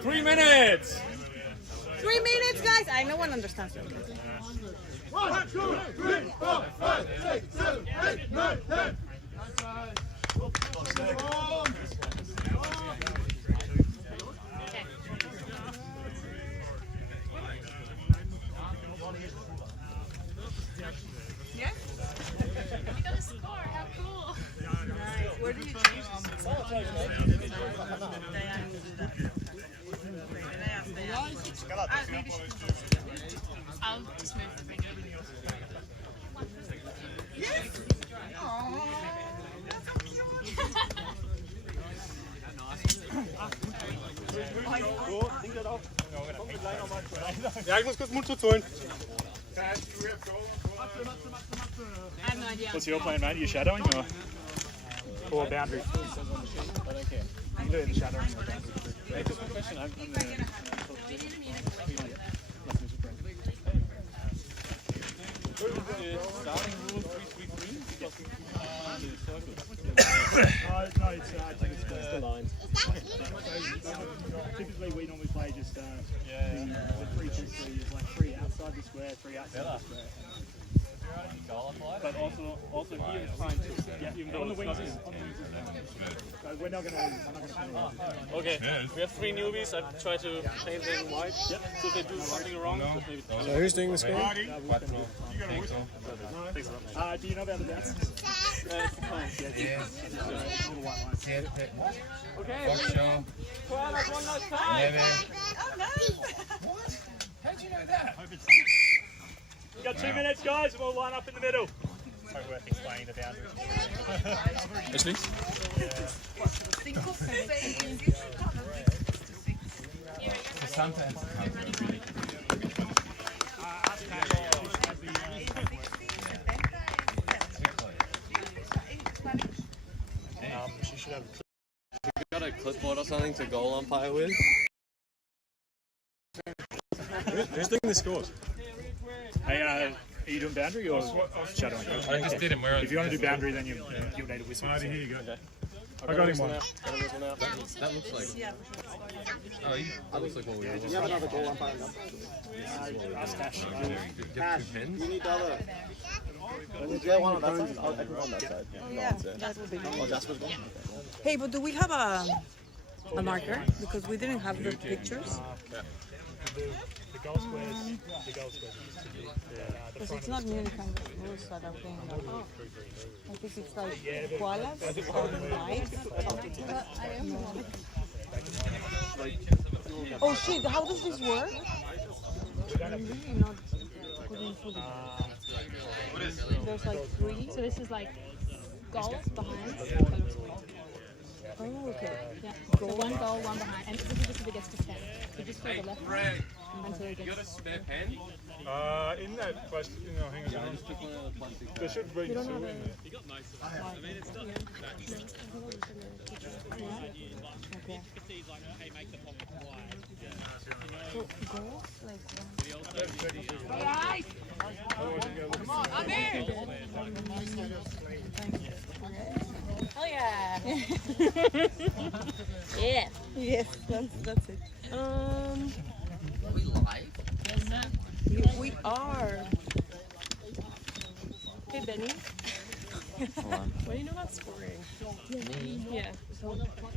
Three minutes! 3 minutes, guys! No one understands. 1, 2, 3, 4, 5, 6, 7, 8, 9, 10. Yeah? You got a score, how cool! Nice. Where did you change this? Maybe she I'll just move the thing. Yes! Aww, that's so cute! Ja, ich muss kurz Mund zuholen. I have no idea. What's your plan, mate? Are you shadowing or boundary? I don't care. You can do it in the shadowing or boundary. Hey, just one question. I'm starting rule 333 No, it's the lines. Typically, we normally play just the 3-2-3 is like 3 outside the square, 3 outside the square. But also here it's fine too. Even though on the wings is so we're not gonna. Okay, we have 3 newbies. I've tried to paint them white. Yep. So if they do something wrong, just maybe. So who's doing the score? Do you know about the dance? Okay. Koalas, one last time. Oh no! What? How'd you know that? We've got 2 minutes, guys, and we'll line up in the middle. So worth explaining the boundaries. Ashley? Sometimes it's really She should have. You got a clipboard or something to goal umpire with? Who's doing the scores? Hey, are you doing boundary or shadowing? I just did him. If you want to do boundary, then you'll need a whistle. Here you go. Okay. I got him one. That looks like. Oh, that looks like what we were just. You have another goal umpire. Ask Ash. Get 2 pens? You need the other. Yeah, one on that side. I'll everyone on that side. Yeah, that would be good. Oh, Jasper's gone. Hey, but do we have a marker? Because we didn't have the pictures. The goal squares. The goal squares. Because it's not Munich kind of rules that are being done. I think it's like Koalas or Heidelberg. Oh shit, how does this work? I'm really not good info. There's like 3. So this is like goals behind. Oh, okay. Yeah. So 1 goal, 1 behind, and this is just if it gets to 10. So just for the left one until it gets. Spare pen? In that question, hang on. There should be 2 in there. You got most of it. I mean, it's not. Okay. So goals like Come on, I'm in! Oh yeah! Yeah. Yes, that's it. We live? We are. Hey Benny. What do you know about scoring? Me. Yeah. So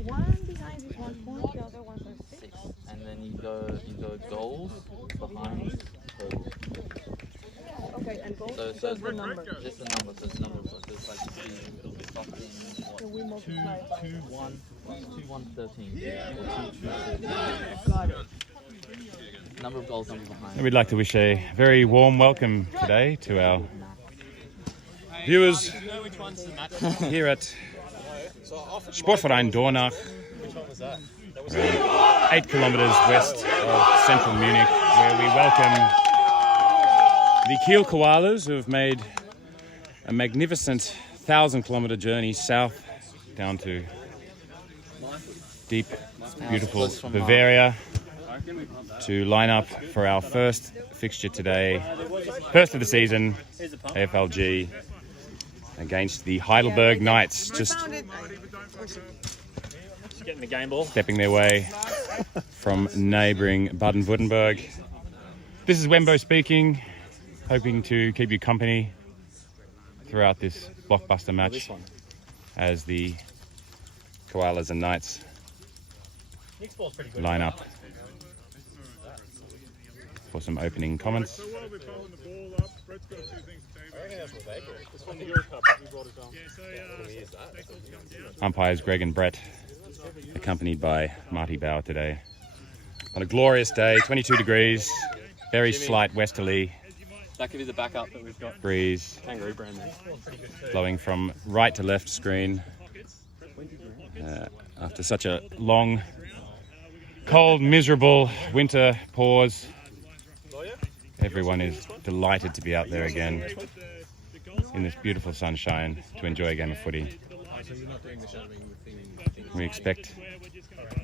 one behind is 1 point, the other ones are 6. And then you go into goals behind. Okay, and goals? So Just the number. just the number. So the number. So it's like something. So we multiply it by 2 1 2 1 13 or 2 2 13. got it. Number of goals, number behind. We'd like to wish a very warm welcome today to our viewers here at Sportverein Dornach, 8 kilometres west of central Munich, where we welcome the Kiel Koalas, who have made a magnificent 1,000-kilometre journey south down to deep, beautiful Bavaria to line up for our first fixture today, first of the season, AFLG, against the Heidelberg Knights, just Getting the game ball. stepping their way from neighbouring Baden-Württemberg. This is Wembo speaking, hoping to keep you company throughout this blockbuster match as the Koalas and Knights line up for some opening comments. So while we're pumping the ball up, Brett's got a few things to say. It's from the Euro Cup. We brought it down. So, next one to come down. Umpires Greg and Brett, accompanied by Marty Bauer today. On a glorious day, 22 degrees, very slight westerly That could be the backup that we've got. breeze Kangaroo brand name. blowing from right to left screen. After such a long, cold, miserable winter pause, everyone is delighted to be out there again in this beautiful sunshine to enjoy a game of footy. We expect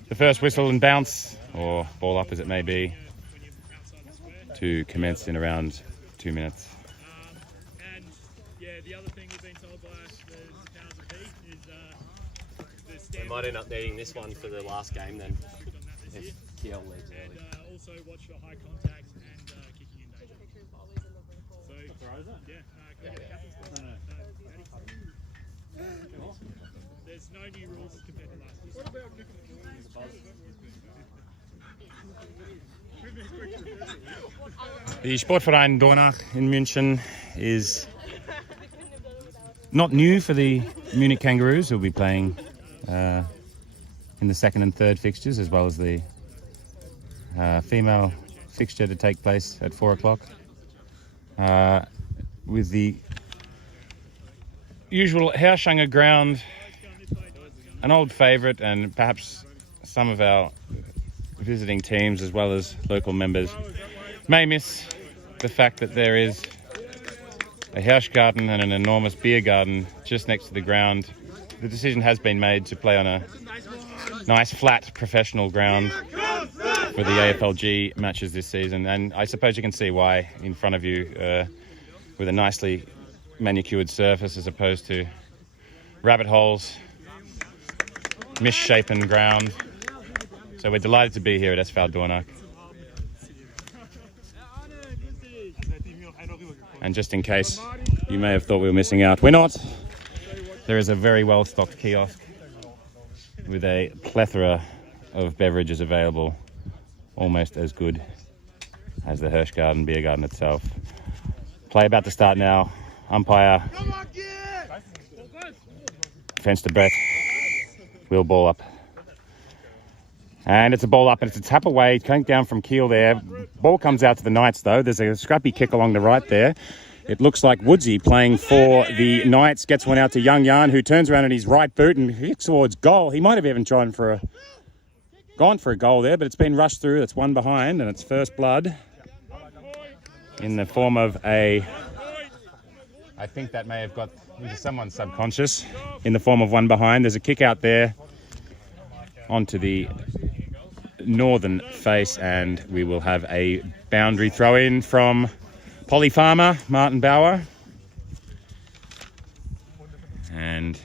the first whistle and bounce, or ball up as it may be, to commence in around 2 minutes. And yeah, the other thing we've been told by the powers of Pete is the stand We might end up needing this one for the last game then. If Kiel leads early. and also watch for high contact and kicking in danger. So, yeah, there's no new rules compared to last year. What about The Sportverein Dornach in München is not new for the Munich Kangaroos, who will be playing in the second and third fixtures, as well as the female fixture to take place at 4 o'clock. With the usual Herrschanger ground, an old favourite, and perhaps some of our visiting teams as well as local members may miss the fact that there is a Hirschgarten and an enormous beer garden just next to the ground. The decision has been made to play on a nice flat professional ground for the AFLG matches this season, and I suppose you can see why in front of you, with a nicely manicured surface as opposed to rabbit holes, misshapen ground. So we're delighted to be here at SV Dornach. And just in case you may have thought we were missing out, we're not. There is a very well-stocked kiosk with a plethora of beverages available, almost as good as the Hirschgarten beer garden itself. Play about to start now. Umpire fence to Brett. Wheel ball up. And it's a ball up and it's a tap away, coming down from Kiel there. Ball comes out to the Knights though. There's a scrappy kick along the right there. It looks like Woodsy playing for the Knights gets one out to Young Yarn, who turns around in his right boot and kicks towards goal. He might have even gone for a goal there, but it's been rushed through. It's one behind and it's first blood in the form of a... I think that may have got into someone's subconscious in the form of one behind. There's a kick out there onto the northern face, and we will have a boundary throw in from Polly Farmer, Martin Bauer. And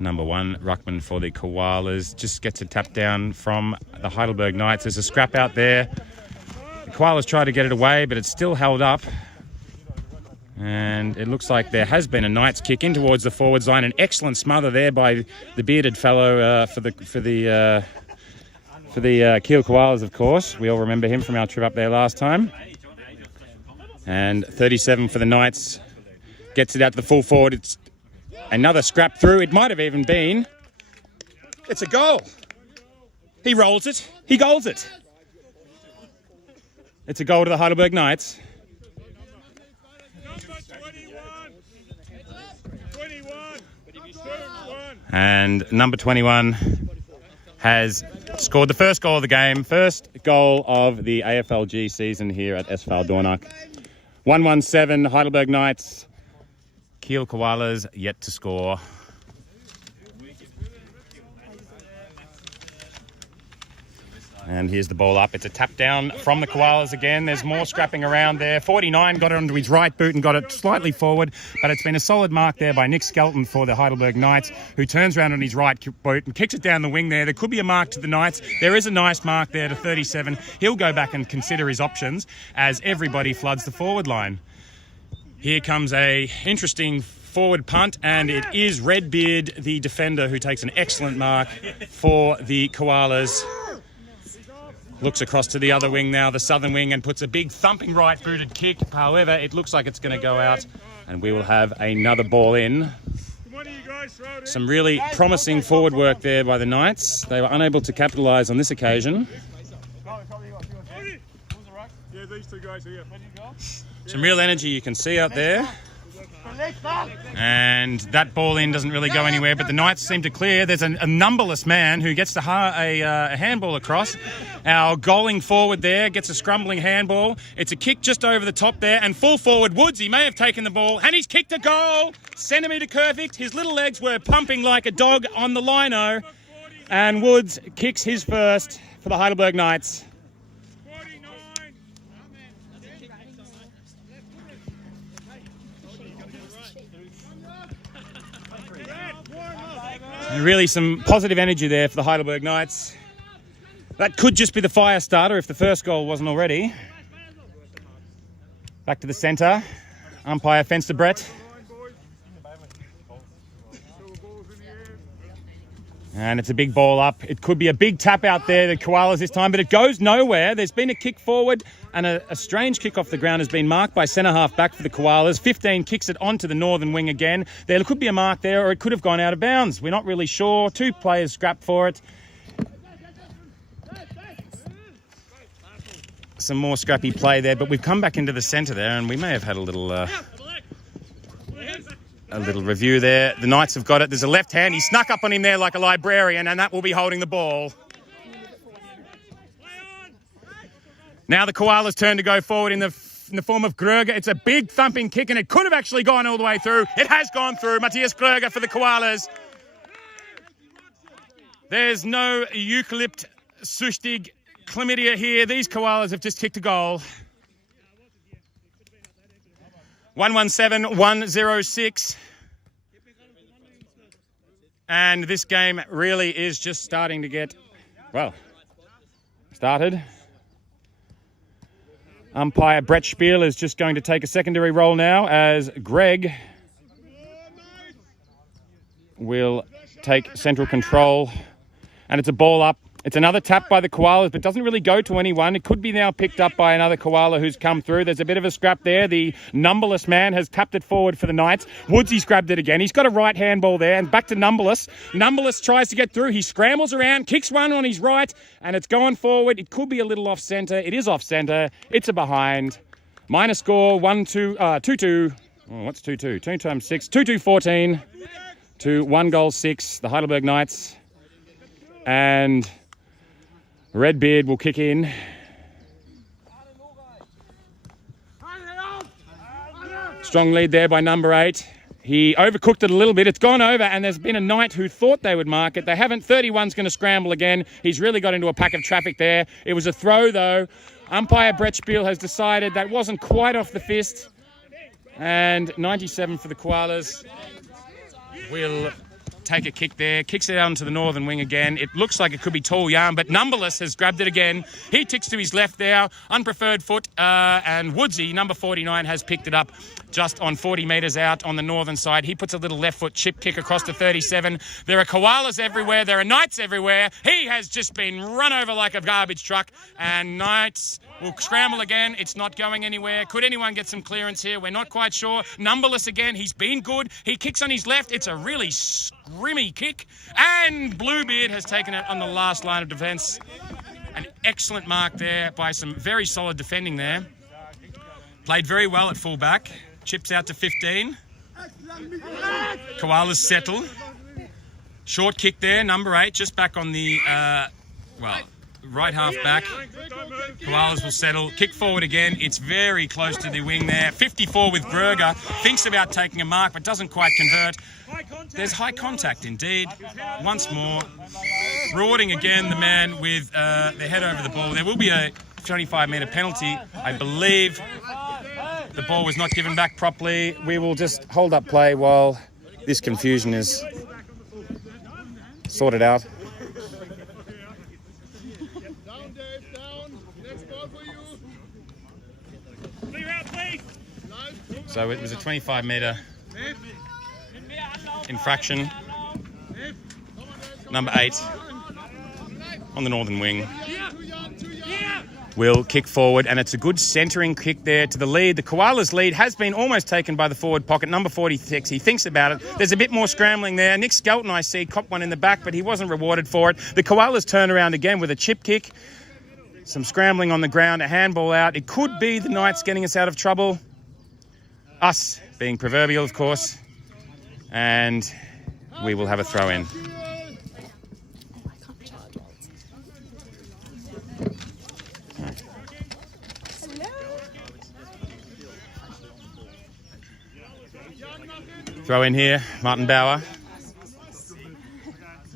number 1, ruckman for the Koalas, just gets a tap down from the Heidelberg Knights. There's a scrap out there. The Koalas try to get it away, but it's still held up. And it looks like there has been a Knights kick in towards the forward line. An excellent smother there by the bearded fellow for the for the Kiel Koalas, of course. We all remember him from our trip up there last time. And 37 for the Knights. Gets it out to the full forward. It's another scrap through. It might have even been. It's a goal. He rolls it. He goals it. It's a goal to the Heidelberg Knights. And number 21 has scored the first goal of the game. First goal of the AFLG season here at SV Dornach. 1-1-7, Heidelberg Knights. Kiel Koalas yet to score. And here's the ball up. It's a tap down from the Koalas again. There's more scrapping around there. 49 got it onto his right boot and got it slightly forward. But it's been a solid mark there by Nick Skelton for the Heidelberg Knights, who turns around on his right boot and kicks it down the wing there. There could be a mark to the Knights. There is a nice mark there to 37. He'll go back and consider his options as everybody floods the forward line. Here comes a interesting forward punt, and it is Redbeard, the defender, who takes an excellent mark for the Koalas. Looks across to the other wing now, the southern wing, and puts a big thumping right-booted kick. However, it looks like it's going to go out, and we will have another ball in. Some really promising forward work there by the Knights. They were unable to capitalise on this occasion. Some real energy you can see out there. And that ball in doesn't really go anywhere, but the Knights seem to clear. There's a numberless man who gets a handball across. Our goaling forward there gets a scrumbling handball. It's a kick just over the top there, and full forward Woods, he may have taken the ball, and he's kicked a goal. Centimetre perfect. His little legs were pumping like a dog on the lino, and Woods kicks his first for the Heidelberg Knights. And really some positive energy there for the Heidelberg Knights. That could just be the fire starter if the first goal wasn't already. Back to the centre. Umpire Fenster Brett. And it's a big ball up. It could be a big tap out there, the Koalas this time, but it goes nowhere. There's been a kick forward, and a strange kick off the ground has been marked by centre-half back for the Koalas. 15 kicks it onto the northern wing again. There could be a mark there, or it could have gone out of bounds. We're not really sure. Two players scrapped for it. Some more scrappy play there, but we've come back into the centre there, and we may have had a little review there. The Knights have got it. There's a left hand. He snuck up on him there like a librarian, and that will be holding the ball. Now the Koalas turn to go forward in the form of Gröger. It's a big thumping kick, and it could have actually gone all the way through. It has gone through. Matthias Gröger for the Koalas. There's no eucalypt süchtig chlamydia here. These Koalas have just kicked a goal. 1-1-7-1-0-6. And this game really is just starting to get, well, started. Umpire Brett Spiel is just going to take a secondary role now as Greg will take central control. And it's a ball up. It's another tap by the Koalas, but doesn't really go to anyone. It could be now picked up by another Koala who's come through. There's a bit of a scrap there. The numberless man has tapped it forward for the Knights. Woodsy's grabbed it again. He's got a right handball there, and back to Numberless. Numberless tries to get through. He scrambles around, kicks one on his right, and it's gone forward. It could be a little off-centre. It is off-centre. It's a behind. Minor score, 2-2. Oh, what's 2-2? 2 times 6. 2-2-14 to 1-6. The Heidelberg Knights. And Redbeard will kick in. Strong lead there by number 8. He overcooked it a little bit. It's gone over, and there's been a Knight who thought they would mark it. They haven't. 31's going to scramble again. He's really got into a pack of traffic there. It was a throw, though. Umpire Brett Spiel has decided that wasn't quite off the fist. And 97 for the Koalas will take a kick there, kicks it out onto the northern wing again. It looks like it could be Tall Yarn, but Numberless has grabbed it again. He ticks to his left there, unpreferred foot, and Woodsy, number 49, has picked it up just on 40 metres out on the northern side. He puts a little left foot chip kick across to 37. There are Koalas everywhere. There are Knights everywhere. He has just been run over like a garbage truck, and Knights will scramble again. It's not going anywhere. Could anyone get some clearance here? We're not quite sure. Numberless again. He's been good. He kicks on his left. It's a really scrimmy kick. And Bluebeard has taken it on the last line of defence. An excellent mark there by some very solid defending there. Played very well at fullback. Chips out to 15. Koalas settle. Short kick there, number 8, just back on the, right half back. Koalas will settle. Kick forward again. It's very close to the wing there. 54 with Berger. Thinks about taking a mark, but doesn't quite convert. There's high contact indeed. Once more. Rewarding again the man with the head over the ball. There will be a 25-metre penalty. I believe the ball was not given back properly. We will just hold up play while this confusion is sorted out. Down, Dave, down. Next ball for you. Clear out, please. So it was a 25-metre infraction. Number 8 on the northern wing will kick forward, and it's a good centering kick there to the lead. The Koalas' lead has been almost taken by the forward pocket. Number 46, he thinks about it. There's a bit more scrambling there. Nick Skelton, I see, copped one in the back, but he wasn't rewarded for it. The Koalas turn around again with a chip kick. Some scrambling on the ground, a handball out. It could be the Knights getting us out of trouble. Us being proverbial, of course. And we will have a throw in. Throw in here, Martin Bauer.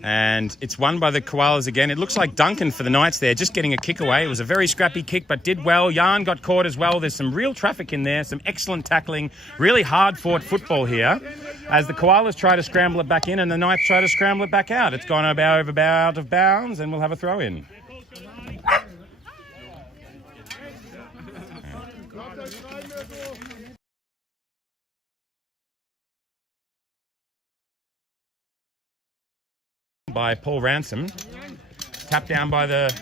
And it's won by the Koalas again. It looks like Duncan for the Knights there, just getting a kick away. It was a very scrappy kick, but did well. Yarn got caught as well. There's some real traffic in there, some excellent tackling, really hard-fought football here. As the Koalas try to scramble it back in and the Knights try to scramble it back out. It's gone out of bounds, and we'll have a throw in. By Paul Ransom. Tapped down by the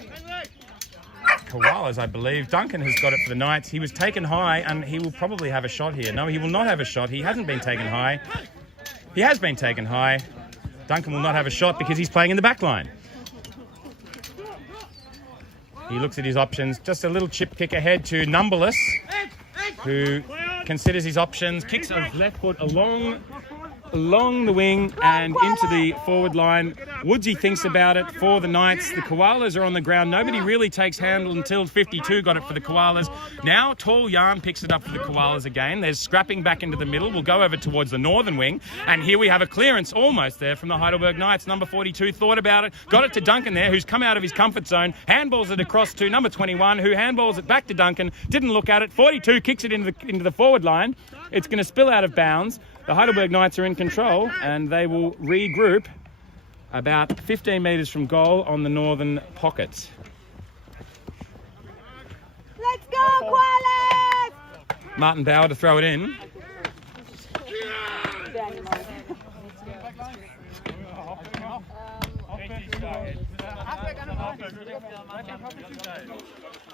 Koalas, I believe. Duncan has got it for the Knights. He was taken high, and he will probably have a shot here. No, he will not have a shot. He hasn't been taken high. He has been taken high. Duncan will not have a shot because he's playing in the back line. He looks at his options. Just a little chip kick ahead to Numberless, who considers his options. Kicks his left foot along the wing and into the forward line. Woodsy thinks about it for the Knights. The Koalas are on the ground. Nobody really takes handle until 52 got it for the Koalas. Now Tall Yarn picks it up for the Koalas again. There's scrapping back into the middle. We'll go over towards the northern wing. And here we have a clearance almost there from the Heidelberg Knights. Number 42 thought about it. Got it to Duncan there, who's come out of his comfort zone. Handballs it across to number 21, who handballs it back to Duncan. Didn't look at it. 42 kicks it into the forward line. It's going to spill out of bounds. The Heidelberg Knights are in control, and they will regroup about 15 metres from goal on the northern pocket. Let's go, Koalas! Martin Bauer to throw it in.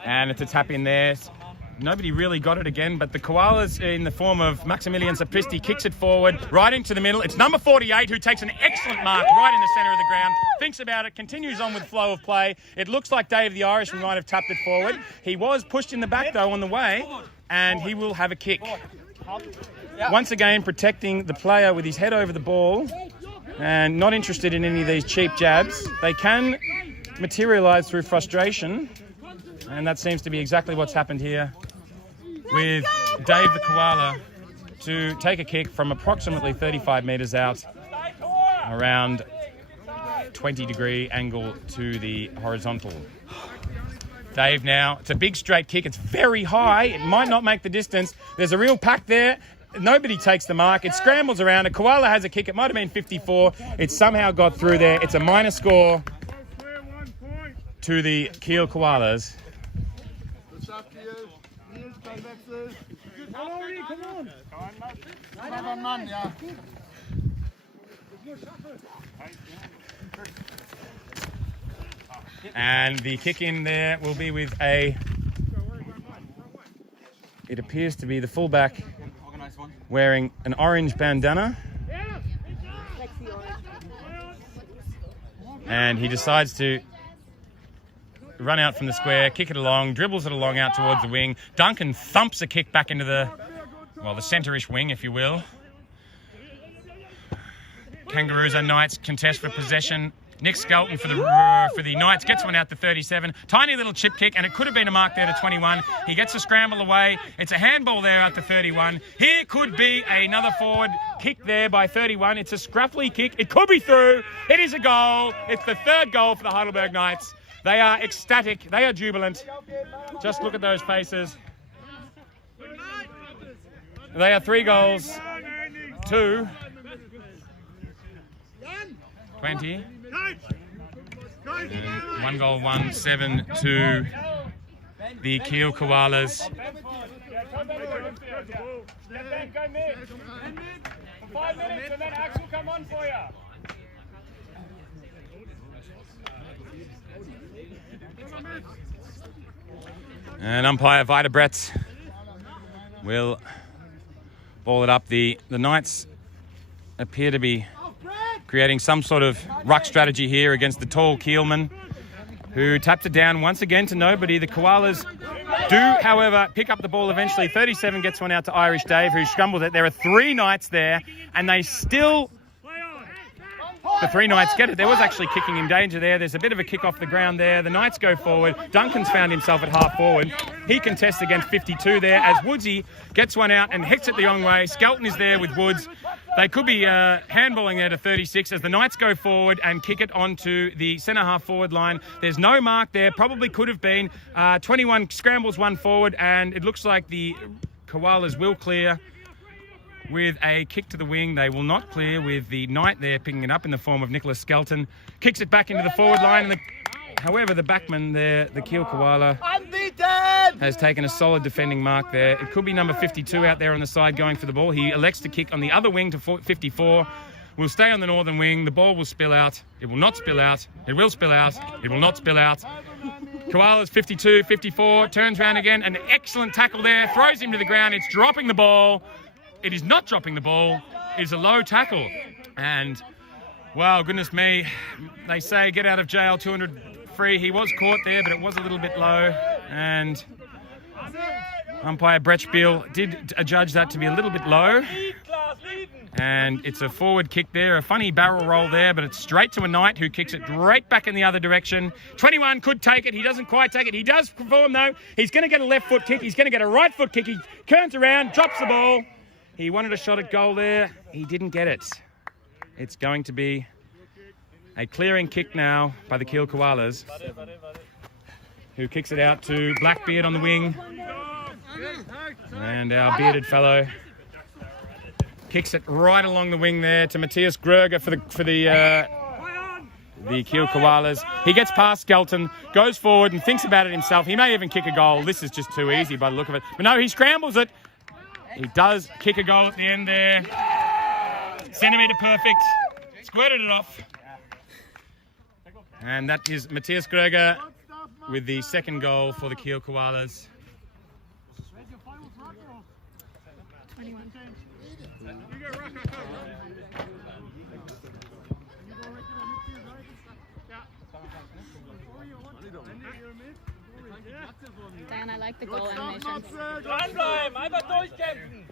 And it's a tap in there. Nobody really got it again, but the Koalas, in the form of Maximilian Sapristi, kicks it forward, right into the middle. It's number 48 who takes an excellent mark right in the centre of the ground, thinks about it, continues on with flow of play. It looks like Dave the Irishman might have tapped it forward. He was pushed in the back, though, on the way, and he will have a kick. Once again, protecting the player with his head over the ball and not interested in any of these cheap jabs. They can materialise through frustration, and that seems to be exactly what's happened here with Dave the Koala to take a kick from approximately 35 metres out, around 20-degree angle to the horizontal. Dave now, it's a big straight kick. It's very high. It might not make the distance. There's a real pack there. nobody takes the mark. It scrambles around. A koala has a kick. It might have been 54. It somehow got through there. It's a minor score to the Kiel Koalas. And the kick in there will be with it appears to be the fullback wearing an orange bandana. And he decides to run out from the square, kick it along, dribbles it along out towards the wing. Duncan thumps a kick back into the centre-ish wing, if you will. Kangaroos and Knights contest for possession. Nick Skelton for the Knights gets one out to 37. Tiny little chip kick, and it could have been a mark there to 21. He gets a scramble away. It's a handball there out to 31. Here could be another forward kick there by 31. It's a scruffy kick. It could be through. It is a goal. It's the third goal for the Heidelberg Knights. They are ecstatic. They are jubilant. Just look at those faces. They are 3 goals to 20. 1 goal, 1-7 to the Kiel Koalas. Go mid. 5 minutes and then Axe will come on for you. And umpire Vida Brett will ball it up. The Knights appear to be creating some sort of ruck strategy here against the tall Kielman, who taps it down once again to nobody. The Koalas do, however, pick up the ball eventually. 37 gets one out to Irish Dave, who scrambled it. There are 3 Knights there, and they still... The 3 Knights get it. There was actually kicking in danger there. There's a bit of a kick off the ground there. The Knights go forward. Duncan's found himself at half forward. He contests against 52 there as Woodsy gets one out and hits it the wrong way. Skelton is there with Woods. They could be handballing there to 36 as the Knights go forward and kick it onto the centre half forward line. There's no mark there. Probably could have been. 21 scrambles 1 forward, and it looks like the Koalas will clear with a kick to the wing. They will not clear with the Knight there picking it up in the form of Nicholas Skelton. Kicks it back into the forward line. And however, the backman there, the Kiel Koala, has taken a solid defending mark there. It could be number 52 out there on the side going for the ball. He elects to kick on the other wing to 54. Will stay on the northern wing. The ball will spill out. It will not spill out. It will spill out. It will not spill out. Koalas 52, 54, turns around again. An excellent tackle there. Throws him to the ground. It's dropping the ball. It is not dropping the ball. It is a low tackle. And, wow, goodness me. They say get out of jail, 200 free. He was caught there, but it was a little bit low. And umpire Brett Spiel did judge that to be a little bit low. And it's a forward kick there, a funny barrel roll there, but it's straight to a Knight who kicks it right back in the other direction. 21 could take it. He doesn't quite take it. He does perform, though. He's going to get a left foot kick. He's going to get a right foot kick. He turns around, drops the ball. He wanted a shot at goal there. He didn't get it. It's going to be a clearing kick now by the Kiel Koalas, who kicks it out to Blackbeard on the wing. And our bearded fellow kicks it right along the wing there to Matthias Gröger for the Kiel Koalas. He gets past Skelton, goes forward and thinks about it himself. He may even kick a goal. This is just too easy by the look of it. But no, he scrambles it. He does kick a goal at the end there. Centimetre perfect. Squirted it off. And that is Matthias Gröger with the second goal for the Kiel Koalas. 21. Dan, I like the goal animations. Dranbleiben, einfach durchkämpfen.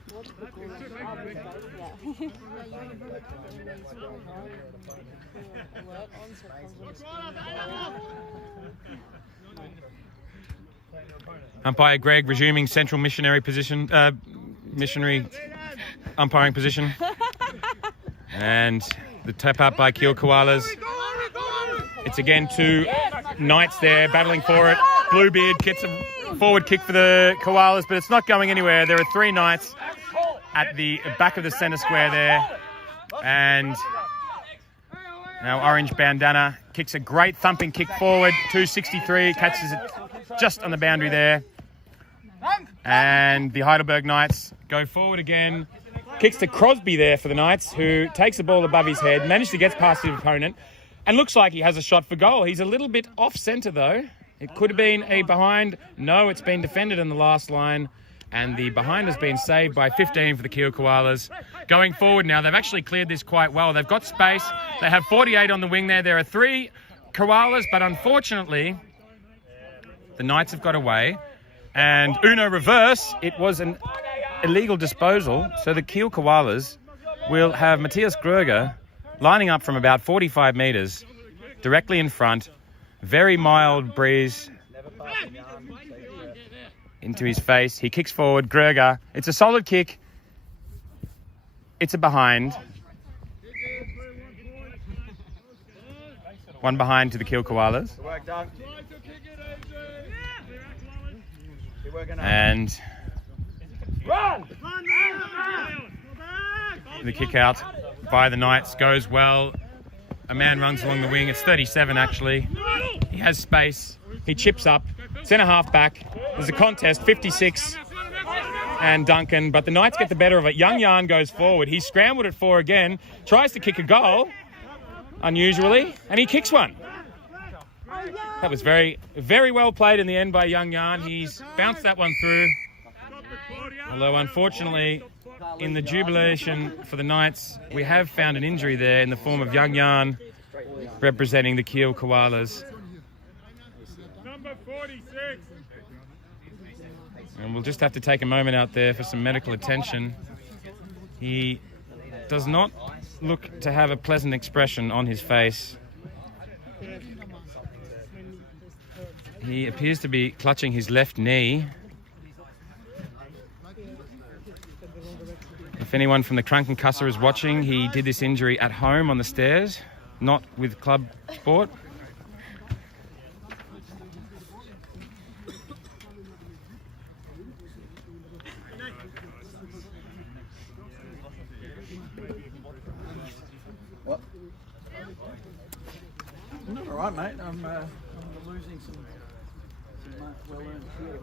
Umpire Greg resuming central missionary position, missionary umpiring position. And the tap up by Kiel Koalas. It's again 2 Knights there battling for it. Bluebeard gets a forward kick for the Koalas, but it's not going anywhere. There are 3 Knights. at the back of the centre square there. And now Orange Bandana kicks a great thumping kick forward. 263, catches it just on the boundary there. And the Heidelberg Knights go forward again. Kicks to Crosby there for the Knights, who takes the ball above his head, managed to get past his opponent, and looks like he has a shot for goal. He's a little bit off-centre, though. It could have been a behind. No, it's been defended in the last line, and the behind has been saved by 15 for the Kiel Koalas. Going forward now, they've actually cleared this quite well. They've got space. They have 48 on the wing there. There are 3 Koalas, but unfortunately, the Knights have got away. And Uno reverse, it was an illegal disposal, so the Kiel Koalas will have Matthias Gröger lining up from about 45 metres, directly in front. Very mild breeze into his face. He kicks forward, Gröger. It's a solid kick. It's a behind. One behind to the Kiel Koalas. And the kick out by the Knights goes well. A man runs along the wing. It's 37 actually. He has space. He chips up. Centre half back. There's a contest, 56 and Duncan, but the Knights get the better of it. Young Yarn goes forward. He's scrambled at 4 again. Tries to kick a goal, unusually, and he kicks one. That was very, very well played in the end by Young Yarn. He's bounced that one through. Although, unfortunately, in the jubilation for the Knights, we have found an injury there in the form of Young Yarn representing the Kiel Koalas. Number 46. And we'll just have to take a moment out there for some medical attention. He does not look to have a pleasant expression on his face. He appears to be clutching his left knee. If anyone from the Krankenkasse is watching, he did this injury at home on the stairs, not with club sport. What? All right, mate. I'm losing some well-earned fuel.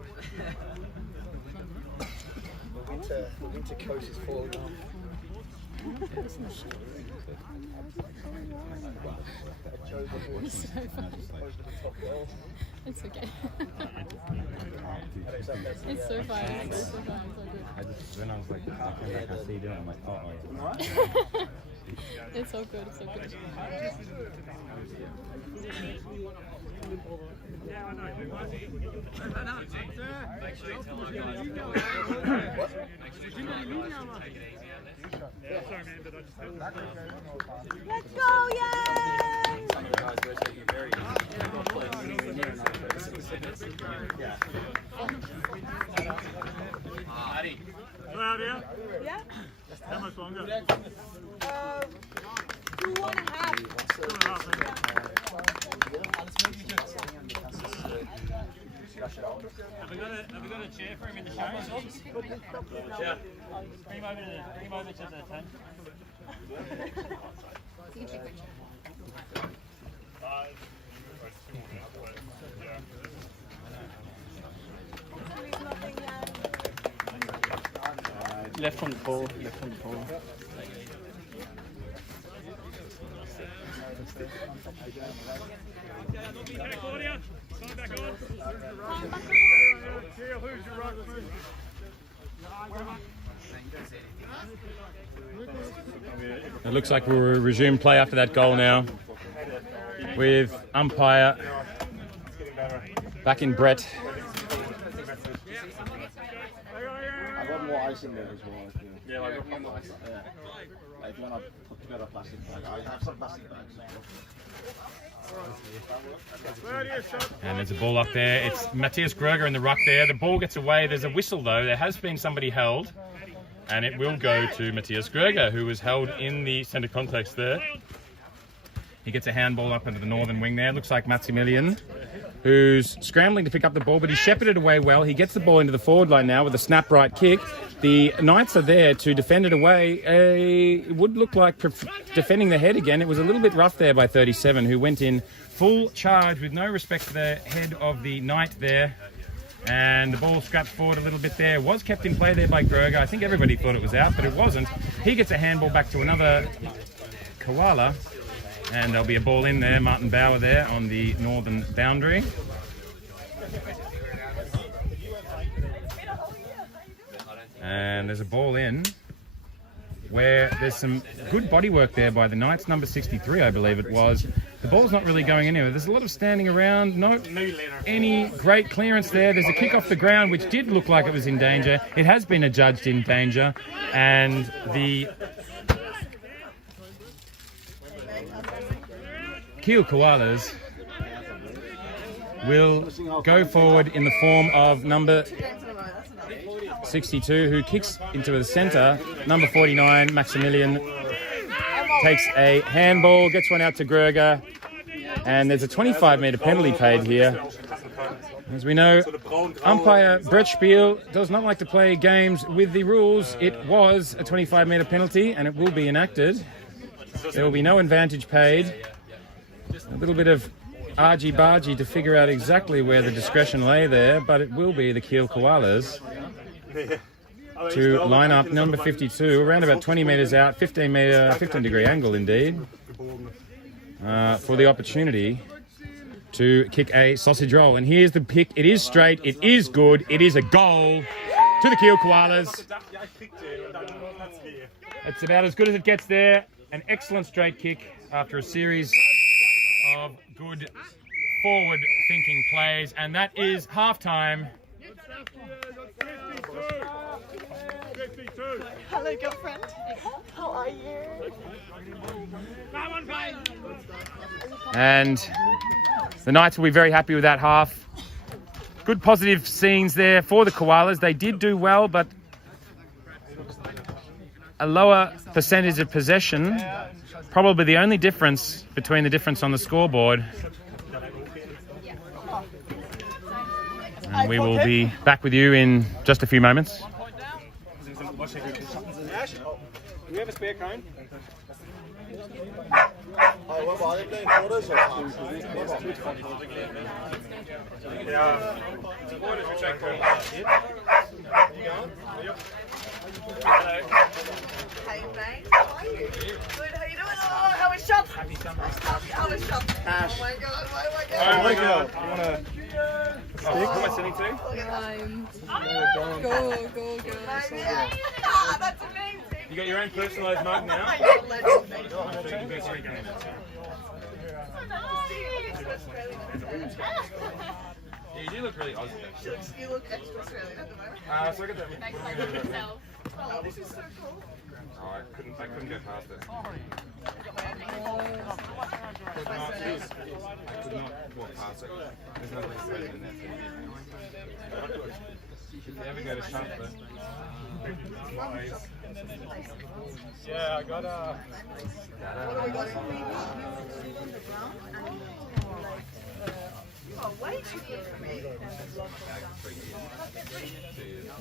The winter coat is falling off. It's okay. It's so fun. It's so fun. When I was like, I see you doing it, I'm like, oh. It's so good. It's so good. Let's go, Yang! Claudia, Yeah? how much longer? 2.5. 2.5 minutes. Have we got a chair for him in the show? Yeah. Bring him over to the tent. Left on the ball. Left on the ball. Okay, Claudia, sign back on. Kiel, who's your right foot? It looks like we'll resume play after that goal now, with umpire back in Brett. I've got more ice in there as well. Yeah, like if you want to put together a plastic bag, I have some plastic bags. And there's a ball up there. It's Matthias Gröger in the ruck there. The ball gets away. There's a whistle though. There has been somebody held, and it will go to Matthias Gröger, who was held in the centre context there. He gets a handball up into the northern wing there. Looks like Maximilian, who's scrambling to pick up the ball, but he shepherded away well. He gets the ball into the forward line now with a snap right kick. The Knights are there to defend it away. It would look like defending the head again. It was a little bit rough there by 37, who went in full charge with no respect for the head of the Knight there. And the ball scrapped forward a little bit there. Was kept in play there by Groger. I think everybody thought it was out, but it wasn't. He gets a handball back to another Koala. And there'll be a ball in there. Martin Bauer there on the northern boundary. And there's a ball in where there's some good body work there by the Knights, number 63, I believe it was. The ball's not really going anywhere. There's a lot of standing around. No any great clearance there. There's a kick off the ground, which did look like it was in danger. It has been adjudged in danger. And the Kiel Koalas will go forward in the form of number 62, who kicks into the centre. Number 49, Maximilian, takes a handball, gets one out to Groger, and there's a 25-metre penalty paid here. As we know, umpire Brett Spiel does not like to play games with the rules. It was a 25-metre penalty, and it will be enacted. There will be no advantage paid. A little bit of argy-bargy to figure out exactly where the discretion lay there, but it will be the Kiel Koalas to line up number 52, around about 20 metres out, 15-degree angle indeed, for the opportunity to kick a sausage roll. And here's the pick. It is straight. It is good. It is a goal to the Kiel Koalas. It's about as good as it gets there. An excellent straight kick after a series of good forward-thinking plays. And that is half-time. Hello, girlfriend. How are you? And the Knights will be very happy with that half. Good positive scenes there for the Koalas. They did do well, but a lower percentage of possession. Probably the only difference between the difference on the scoreboard. And we will be back with you in just a few moments. Do we have a spare cone? Yeah. Hey mate, how are you? Good, how you doing? Oh, how was shop? How was shop? Oh my god, Oh my god. You wanna stick? What am I sitting to? Go. Ah, that's amazing. You got your own personalised mug now? You're a legend, mate. Yeah, you do look really Aussie. You look extra Australian at the moment. So I got that. Oh, this is so cool. Oh, I couldn't go past it. I could not walk past it. There's no way in there. If you ever go to Shuffler. Yeah, I got What do we got in Oh, way too good for me.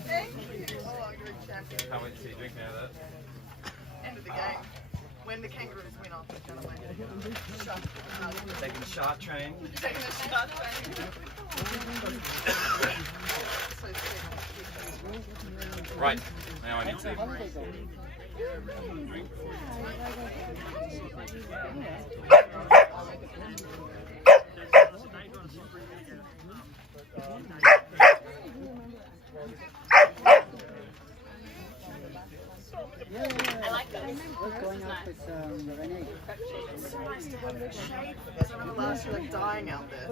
Thank you. Oh, you're a champion. Can't wait to see you drink now of that. End of the game. When the Kangaroos win off, it's gonna win. Taking the shark train. Taking the shot train. Right, now I need to. It's so nice to have the shade because I remember last year like dying out there.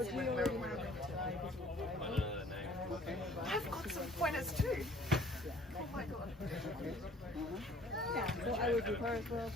I've got some pointers too. Oh my god. Yeah, so I would prefer as well.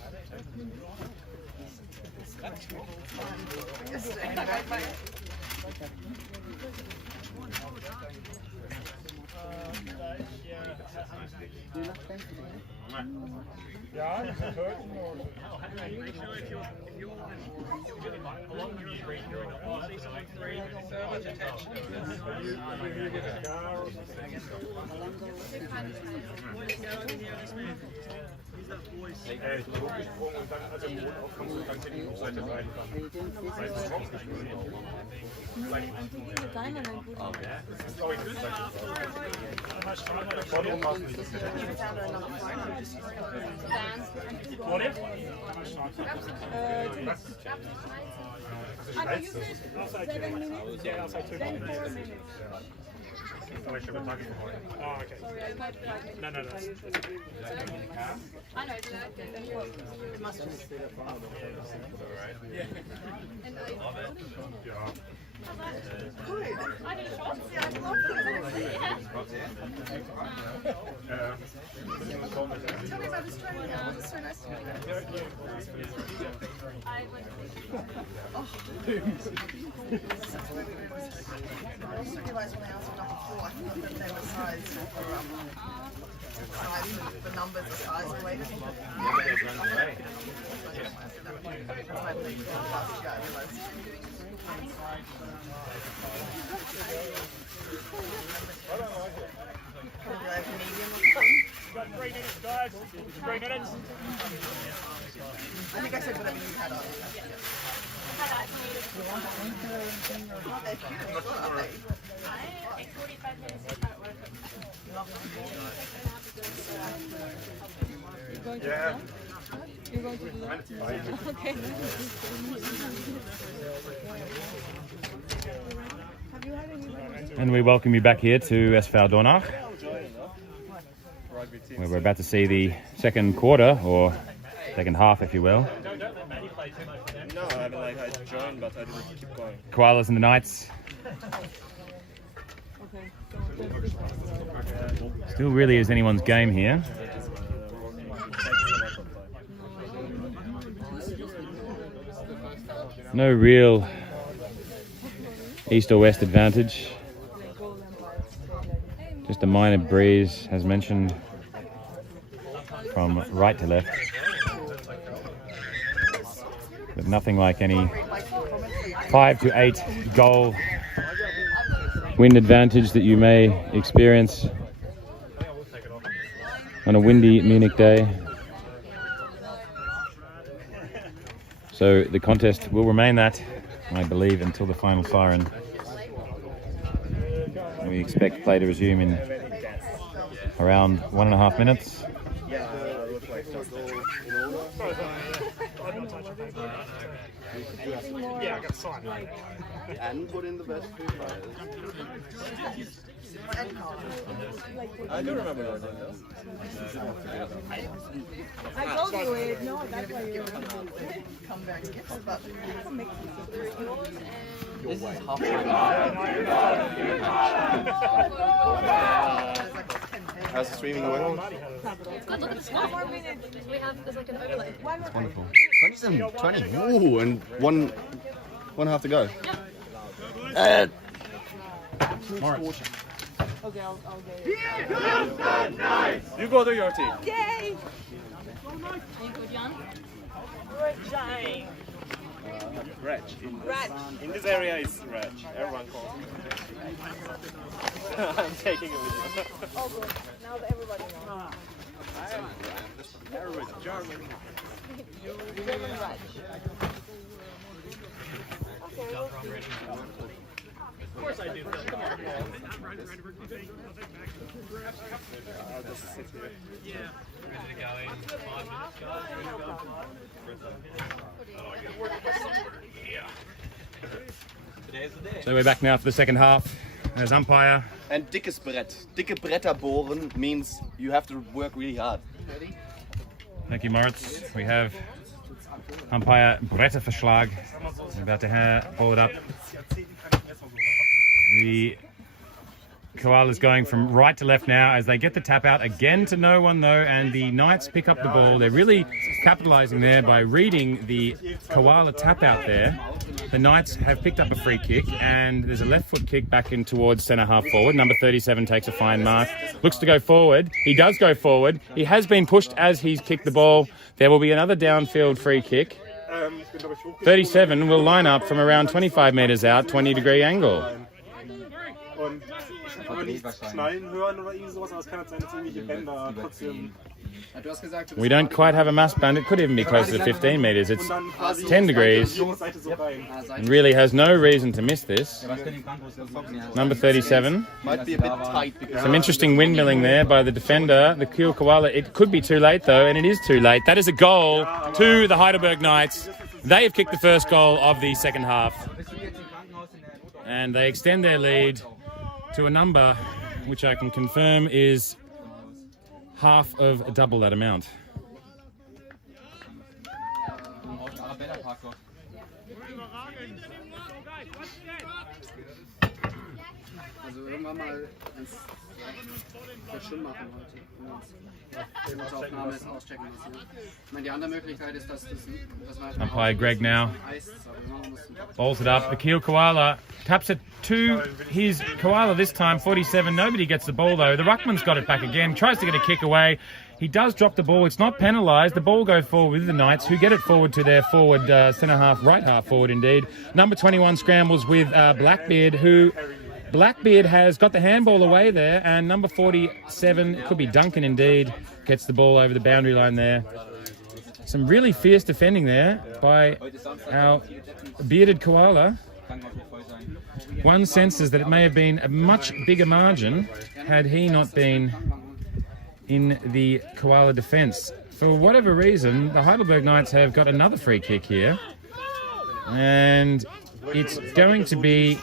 I'll say 2 minutes. Oh, okay. No. I know. I did a shot. Yeah, I love Tell me about Australia. It's so nice to meet you. I went I also realised when I asked for number 4, I thought that they were size the numbers are size related. Probably like medium or something. You've got 3 minutes, guys. 3 minutes. I think I said whatever you had on. Oh, they're cute as well, aren't they? 45 minutes is not worth it. You're going to You're going to do that? Okay. Have you had any? And we welcome you back here to SV Dornach, where we're about to see the second quarter, or second half, if you will. No, I joined, but I didn't keep going. Koalas and the Knights. Still really is anyone's game here. No real east or west advantage. Just a minor breeze, as mentioned, from right to left. But nothing like any 5 to 8 goal wind advantage that you may experience on a windy Munich day. So the contest will remain that, I believe, until the final siren. We expect play to resume in around 1.5 minutes. Yeah, I got signed. And put in the best food fires. I do remember that. I told you it. No, that's why you Come back gifts, but This is half How's the streaming going? Good, look at the score. We have, there's like an overlay. It's wonderful. 20. Ooh, and one half to go. Yep. Morris. Okay, I'll get it. You go to your team. Yay! Are you good, Jan? Reg. In this area is Reg. Everyone calls me. I'm taking it with you. Oh, good. Now that everybody knows. German. German Raj. Okay, we'll see. Of course I do. I'll just sit here. Yeah. So we're back now for the second half as umpire. And dickes Brett. Dicke Bretter bohren means you have to work really hard. Thank you, Moritz. We have umpire Bretterverschlag about to ball it up. The Koalas going from right to left now as they get the tap out again to no one though, and the Knights pick up the ball. They're really capitalising there by reading the Koala tap out there. The Knights have picked up a free kick, and there's a left foot kick back in towards centre half forward. Number 37 takes a fine mark, looks to go forward. He does go forward. He has been pushed as he's kicked the ball. There will be another downfield free kick. 37 will line up from around 25 metres out, 20-degree angle. We don't quite have a must band. It could even be closer to 15 metres. It's 10 degrees. It really has no reason to miss this. Number 37. Might be a bit tight because Some interesting windmilling there by the defender, the Kiel Koala. It could be too late though, and it is too late. That is a goal to the Heidelberg Knights. They have kicked the first goal of the second half. And they extend their lead to a number which I can confirm is half of double that amount. Umpire Greg now balls it up. The Kiel Koala taps it to his Koala this time, 47. Nobody gets the ball though. The Ruckman's got it back again, tries to get a kick away. He does drop the ball. It's not penalised. The ball goes forward with the Knights, who get it forward to their forward centre half, right half forward indeed. Number 21 scrambles with Blackbeard, who Blackbeard has got the handball away there, and number 47, it could be Duncan indeed, gets the ball over the boundary line there. Some really fierce defending there by our bearded Koala. One senses that it may have been a much bigger margin had he not been in the Koala defence. For whatever reason, the Heidelberg Knights have got another free kick here, and it's going to be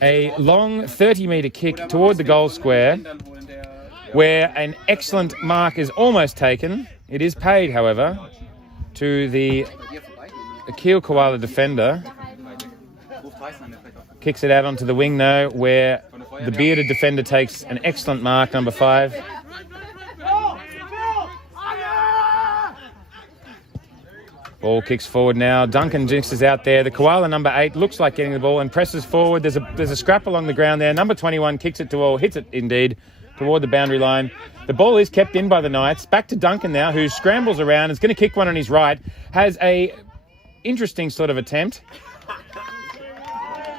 a long 30-metre kick toward the goal square, where an excellent mark is almost taken. It is paid, however, to the Kiel Koala defender. Kicks it out onto the wing though, where the bearded defender takes an excellent mark, number 5. Ball kicks forward now. Duncan jinxes out there. The Koala, number 8, looks like getting the ball and presses forward. There's a scrap along the ground there. Number 21 kicks it hits it indeed toward the boundary line. The ball is kept in by the Knights. Back to Duncan now, who scrambles around. Is going to kick one on his right. Has a interesting sort of attempt,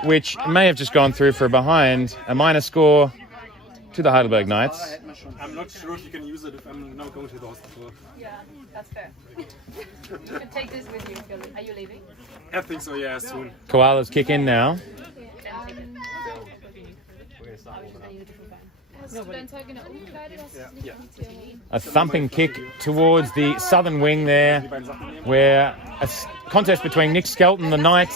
which may have just gone through for a minor score to the Heidelberg Knights. I'm not sure if you can use it if I'm not going to the hospital. Yeah, that's fair. You can take this with you. Are you leaving? I think so, yeah, soon. Koalas kick in now. A thumping kick towards the southern wing there, where a contest between Nick Skelton, the Knight,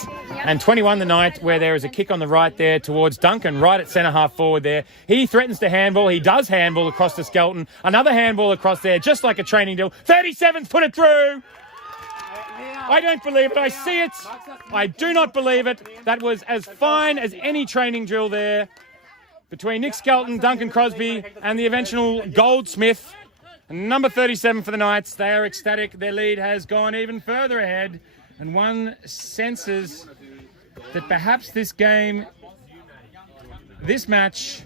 and 21, the Knight, where there is a kick on the right there towards Duncan, right at centre half forward there. He threatens to handball. He does handball across to Skelton. Another handball across there, just like a training deal. 37's put it through. I don't believe it. I see it. I do not believe it. That was as fine as any training drill there between Nick Skelton, Duncan Crosby, and the eventual Goldsmith. Number 37 for the Knights. They are ecstatic. Their lead has gone even further ahead, and one senses that perhaps this match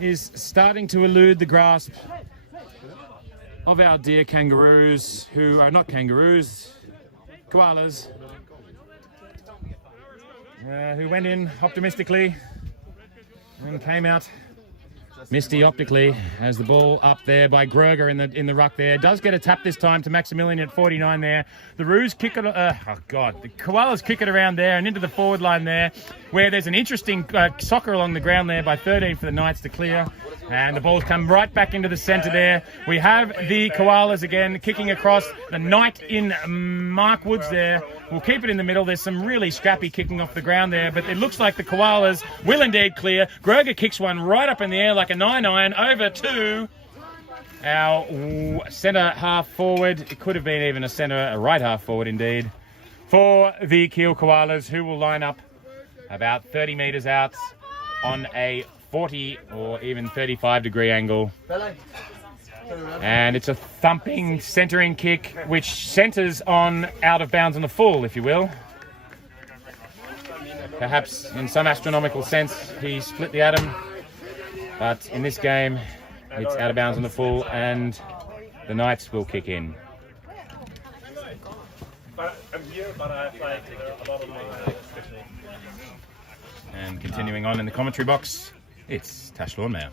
is starting to elude the grasp of our dear kangaroos, who are not kangaroos, koalas, who went in optimistically and came out misty optically as the ball up there by Groger in the ruck there. Does get a tap this time to Maximilian at 49 there. The Roos kick it, the Koalas kick it around there and into the forward line there, where there's an interesting soccer along the ground there by 13 for the Knights to clear. And the ball's come right back into the centre there. We have the Koalas again kicking across. The Knight in Mark Woods there will keep it in the middle. There's some really scrappy kicking off the ground there, but it looks like the Koalas will indeed clear. Groger kicks one right up in the air like a 9-iron over to our centre half forward. It could have been even a right half forward indeed, for the Kiel Koalas, who will line up about 30 metres out on a 40 or even 35-degree angle. And it's a thumping centering kick, which centers on out of bounds on the full, if you will. Perhaps in some astronomical sense, he split the atom. But in this game, it's out of bounds on the full, and the Knights will kick in. And continuing on in the commentary box, it's Tash Lawnmayer.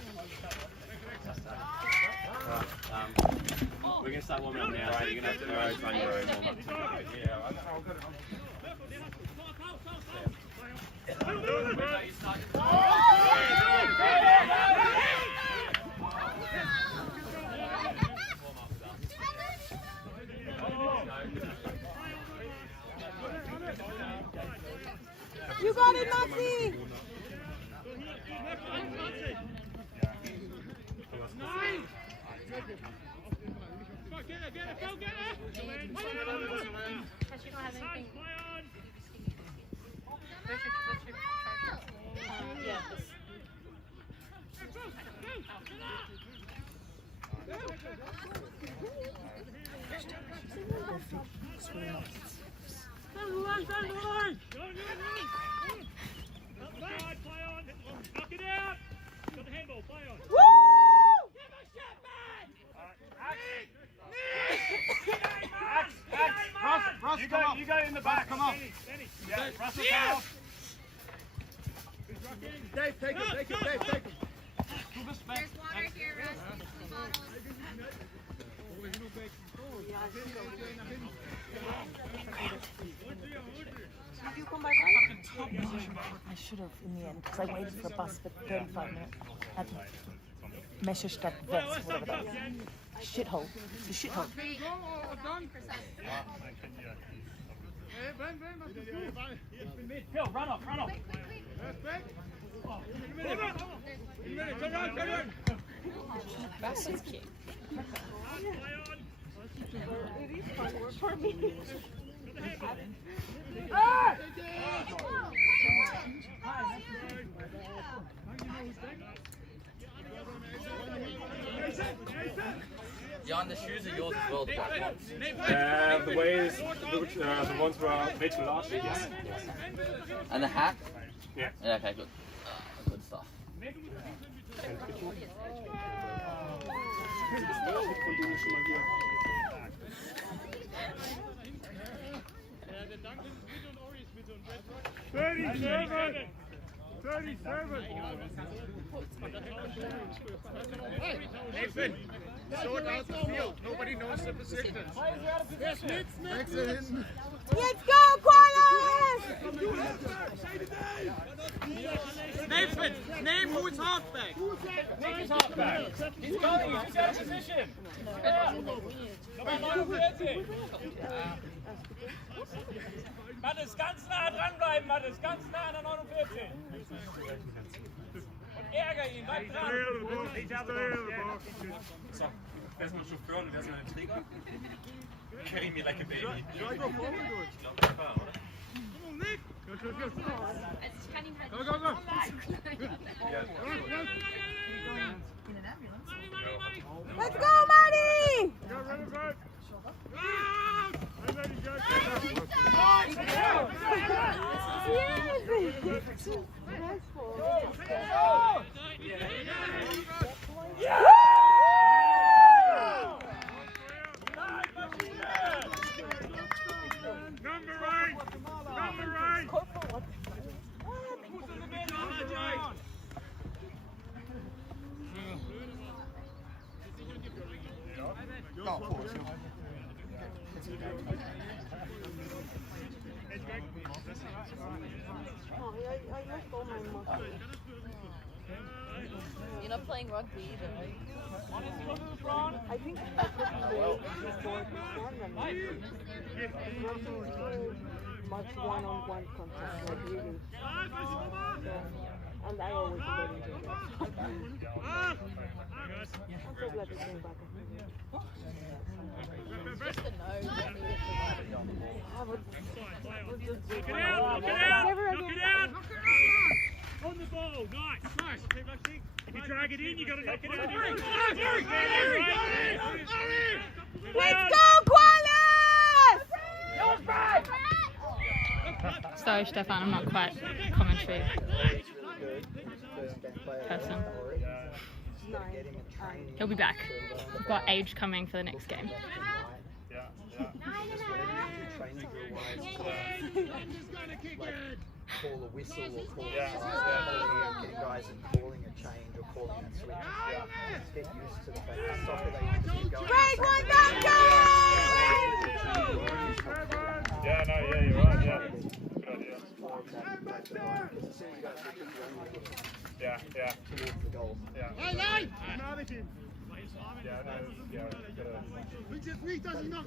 We're going to start warming up now, so you're going to have to find your own warm-up. You got it, Maxi! Knock it out! Got the handball, play on. Woo! Russ, you go in the back, come on. Yeah, Russell, Kyle. Dave, take it, Dave, take it. There's water here, Russ. Did you come back on? I should have in the end, because I waited for a bus for 35 minutes at Messerstadt West, whatever that is. Shithole. It's a shithole. Phil, run off. Massive kick. It is fun work for me. Jan, the shoes are yours as well. The way is the ones were made to last year. Yes. And the hat? Yeah. Yeah, okay, good. Good stuff. Nathan, sort out the field. Nobody knows the position. Let's go, Koalas! Nathan, name who is halfback. Nick is halfback. He's going, he's out of position. Mattes, ganz nah dranbleiben, Mattes, ganz nah an der 49. Und ärger ihn, bleib dran. So, there's my chauffeur and there's my Träger. Carry me like a baby. Also ich kann ihn halt nicht. Let's go, Marty! You're not playing rugby either, right? I think that's what he did before he much one-on-one contact, like really. And I always get into that. I'm so glad to bring back. Just a no. Knock it out! On the ball, nice! If you drag it in, you got to knock it out. Let's go, Koalas! Sorry, Stefan, I'm not quite a commentary person. He'll be back. We've got Age coming for the next game. Call a whistle or call a getting guys and calling a change or calling a switch. Just get used to the fact that soccer they need to keep going. Break one down, go! Yeah, no, yeah, you're right, yeah. Good idea. Yeah, yeah. Towards the goal. Yeah. Hey, Yeah, no, yeah, Nicht, dass ich noch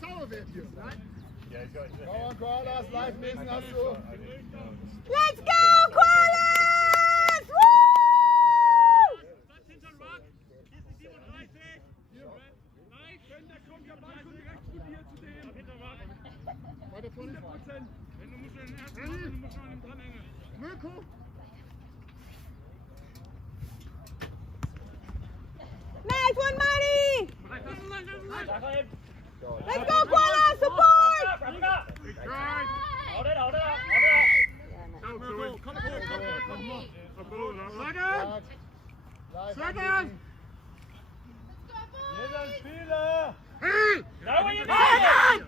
sauer werde hier. yeah, he's got his Go on, Koalas, live lesen hast du. Let's go, Koalas! Woo! Weiter vorne 100%. Wenn du musst den ersten machen, du musst noch an ihm dranhängen. Mirko! Nice one, Marty! Let's go, Koalas! Support! Right. Hold it up. Mirko, komm forward. Second! Hey! No, where you going?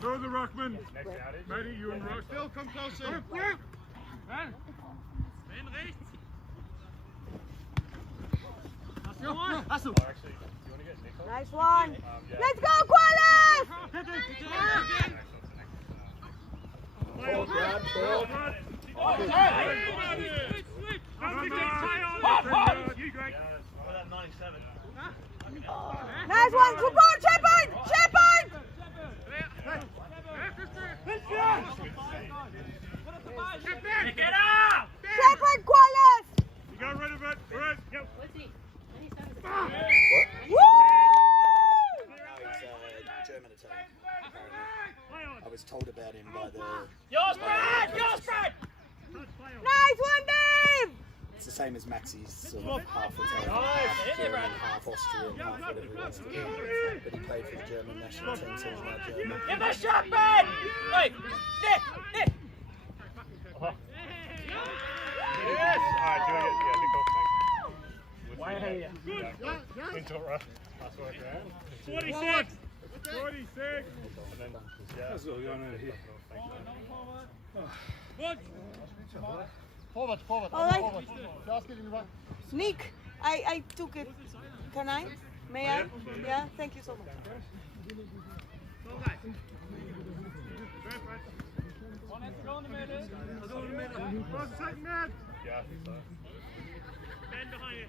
Throw the Ruckman. Next outage. Matty, you and Ruck. Still, come closer. Ben rechts. Hast du? Oh, actually, do you want to get Nick on? Nice one! Yeah. Let's go, Koalas! Nice one! Support, Shepard! Shepard! Get up! Shepard, Koalas! You got rid of it. Right. Yep. Woo! He's German Italian. I was told about him by the. Yours, Brad! Nice one, Dave! It's the same as Maxi's sort of half Italian, half German, half Austrian, half whatever he wants to be. But he played for the German national team, so he's now German. Give the shot, Brad! Wait! Nick! Yes! Alright, do I get Nick off, mate? Why are you? Yeah. Into it, right? Last work around. 46! 46! And then, yeah. That's all going over here. Forward. All right. Just get in the back. Nick, I took it. Can I? May I? Yeah, thank you so much. Second man. Yeah, I think so. Man behind you.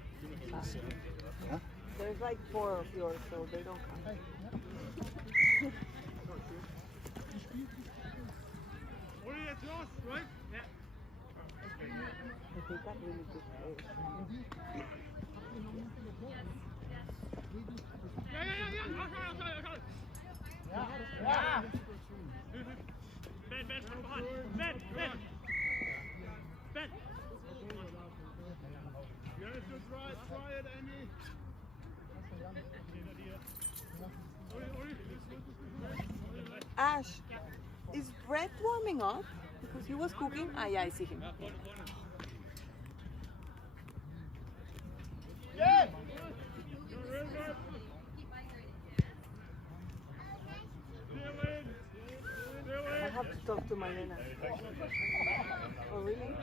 There's like 4 of yours, so they don't count. What are you at yours, right? Yeah. But they got really good players. Yeah. Ben, from behind. Ben. You have to try it, Andy. Ash, is Brett warming up? Because he was cooking. Ah, yeah, I see him. Yeah. I have to talk to Marlena. Oh, really?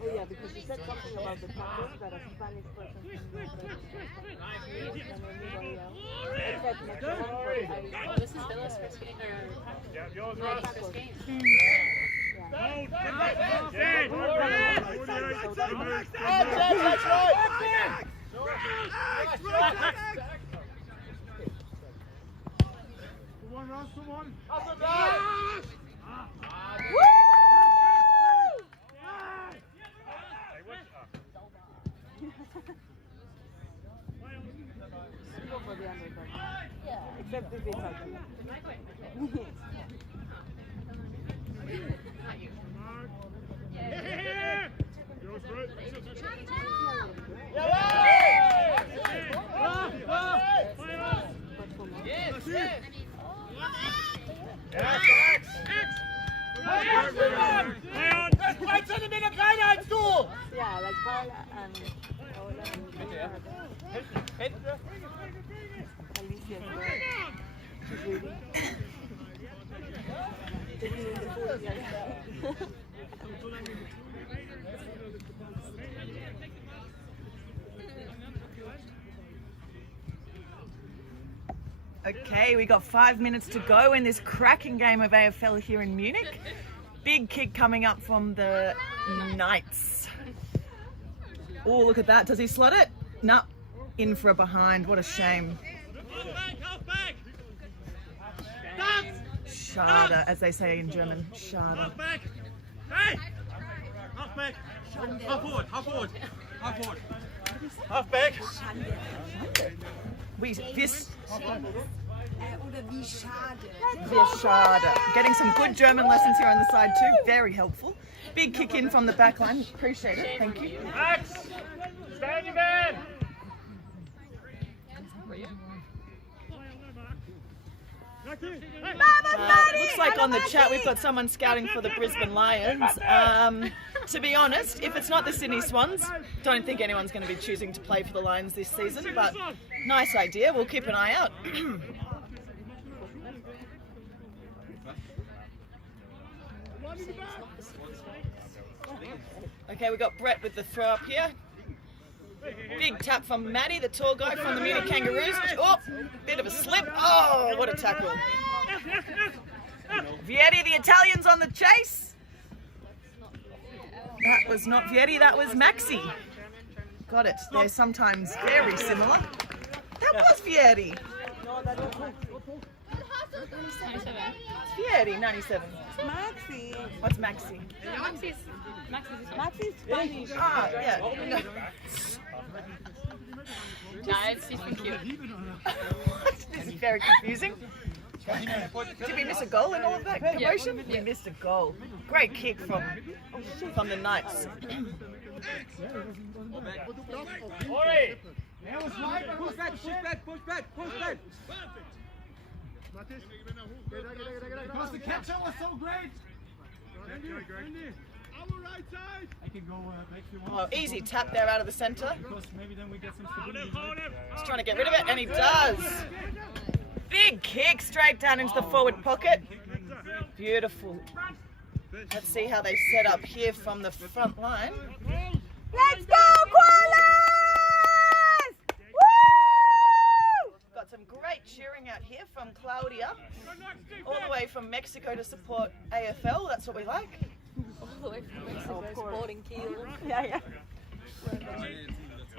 Oh yeah, because you said something about the tacos that a Spanish person can make except Mexican, but This is Villa's first game. Yeah, yours, My Ross. first game. Someone. Go for the underdog. Except if it's ugly. Yeah, like Paula and Alicia as well. She's reading. Taking in the food like that. Okay, we got 5 minutes to go in this cracking game of AFL here in Munich. Big kick coming up from the Knights. Oh, look at that. Does he slot it? No. In for a behind. What a shame. Schade, as they say in German. Schade. Halfback. Schade. Getting some good German lessons here on the side too. Very helpful. Big kick in from the back line. Appreciate it. Thank you. Max, stand your man. Looks like on the chat we've got someone scouting for the Brisbane Lions. To be honest, if it's not the Sydney Swans, don't think anyone's going to be choosing to play for the Lions this season, but nice idea. We'll keep an eye out. Okay, we got Brett with the throw up here. Big tap from Matty, the tall guy from the Munich Kangaroos. Oh, bit of a slip. Oh, what a tackle. Vieri, the Italians on the chase. That was not Vieri, that was Maxi. Got it. They're sometimes very similar. That was Vieri. Vieri, 97. Maxi. What's Maxi? Maxi's Spanish. Ah, yeah. No. No, it's from Kiel. This is very confusing. Did we miss a goal in all of that commotion? We missed a goal. Great kick from the Knights. Oi! Because the catch-up was so great. Oh, easy tap there out of the centre. Maybe then we get some stability. He's trying to get rid of it, and he does. Big kick straight down into the forward pocket. Beautiful. Let's see how they set up here from the front line. Let's go, Koalas! Woo! Got some great cheering out here from Claudia, all the way from Mexico to support AFL. That's what we like. All the way from Mexico, supporting Kiel. Yeah.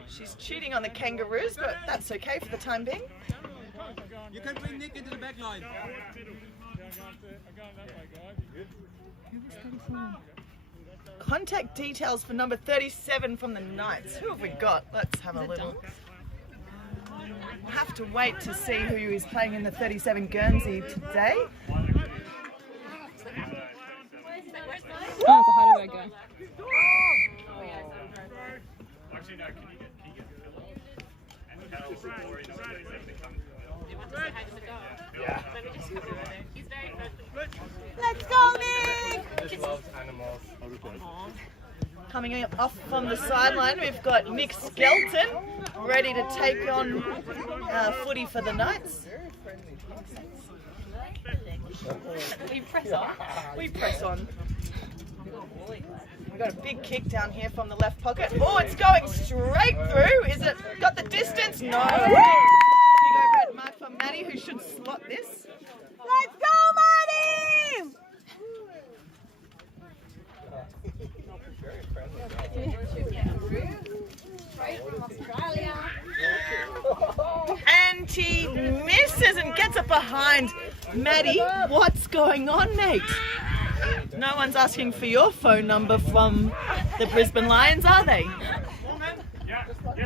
She's cheating on the Kangaroos, but that's okay for the time being. You can bring Nick into the back line. Contact details for number 37 from the Knights. Who have we got? Let's have a little. We'll have to wait to see who is playing in the 37 Guernsey today. Oh, it's a Heidelberg guy. Actually, no, can you get Philip? And Cal before he knows they come to yeah. He's very perfect. Let's go, Nick! Just loves animals. Coming off from the sideline, we've got Nick Skelton ready to take on footy for the Knights. We press on. We press on. We've got a big kick down here from the left pocket. Oh, it's going straight through. Is it got the distance? No. Big overhead mark from Maddie, who should slot this. Let's go, Maddie! Straight from Australia. And he misses and gets it behind Maddie. What's going on, mate? No one's asking for your phone number from the Brisbane Lions, are they? Yeah,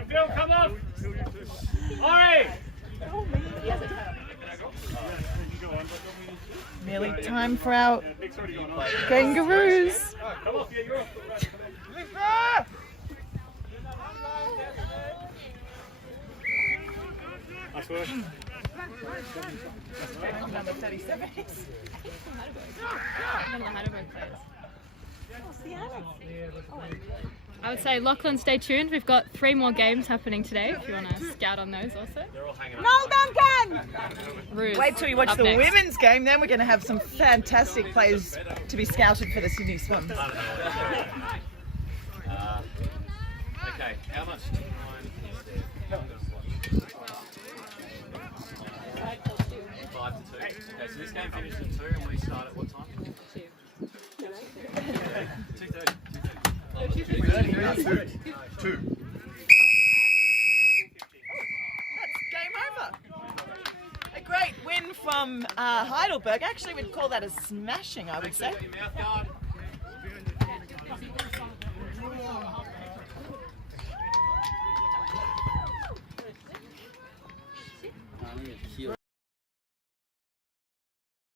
Phil, come on! Ori! Nearly time for our Kangaroos. Come off, yeah, you're off. Nice work. Number 37. One of the Heidelberg players. I would say, Lachlan, stay tuned. We've got 3 more games happening today if you want to scout on those also. Noel Duncan! Ruse. Wait till you watch Up the next. women's game, then we're going to have some fantastic players to be scouted for the Sydney Swim. Okay, how much time is there? 5 to 2. Okay, so this game finishes at 2 and we start at what time? 2:30. 2:30. 2. That's game over. A great win from Heidelberg. Actually, we'd call that a smashing, I would say. Kiel.